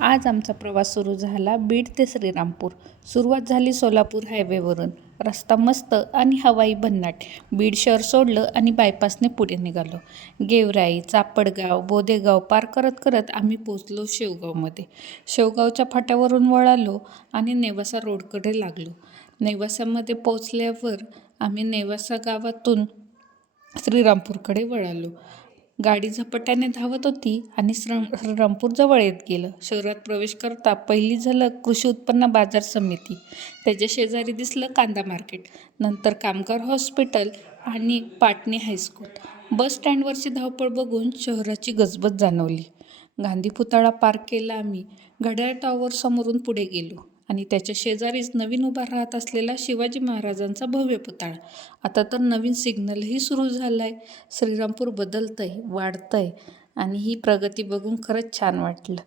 आज आमचा प्रवास सुरू झाला बीड ते श्रीरामपूर. सुरुवात झाली सोलापूर हायवेवरून. रस्ता मस्त आणि हवाई भन्नाट. बीड शहर सोडलं आणि बायपासने पुढे निघालो. गेवराई, चापडगाव, बोदेगाव पार करत करत आम्ही पोचलो शेवगावमध्ये. शेवगावच्या फाट्यावरून वळालो आणि नेवासा रोडकडे लागलो. नेवासामध्ये पोचल्यावर आम्ही नेवासा गावातून श्रीरामपूरकडे वळालो. गाडी झपाट्याने धावत होती आणि श्रीरामपूर जवळ येत गेलं. शहरात प्रवेश करता पहिली झलक कृषी उत्पन्न बाजार समिती, त्याच्या शेजारी दिसलं कांदा मार्केट, नंतर कामगार हॉस्पिटल आणि पाटणी हायस्कूल. बस स्टँडवरची धावपळ बघून शहराची गजबज जाणवली. गांधी पुतळा पार केला आम्ही. घड्याळ टॉवर समोरून पुढे गेलो आणि त्याच्या शेजारीच नवीन उभा राहत असलेला शिवाजी महाराजांचा भव्य पुतळा. आता तर नवीन सिग्नलही सुरू झालाय. श्रीरामपूर बदलतंय, वाढतंय आणि ही प्रगती बघून खरंच छान वाटलं.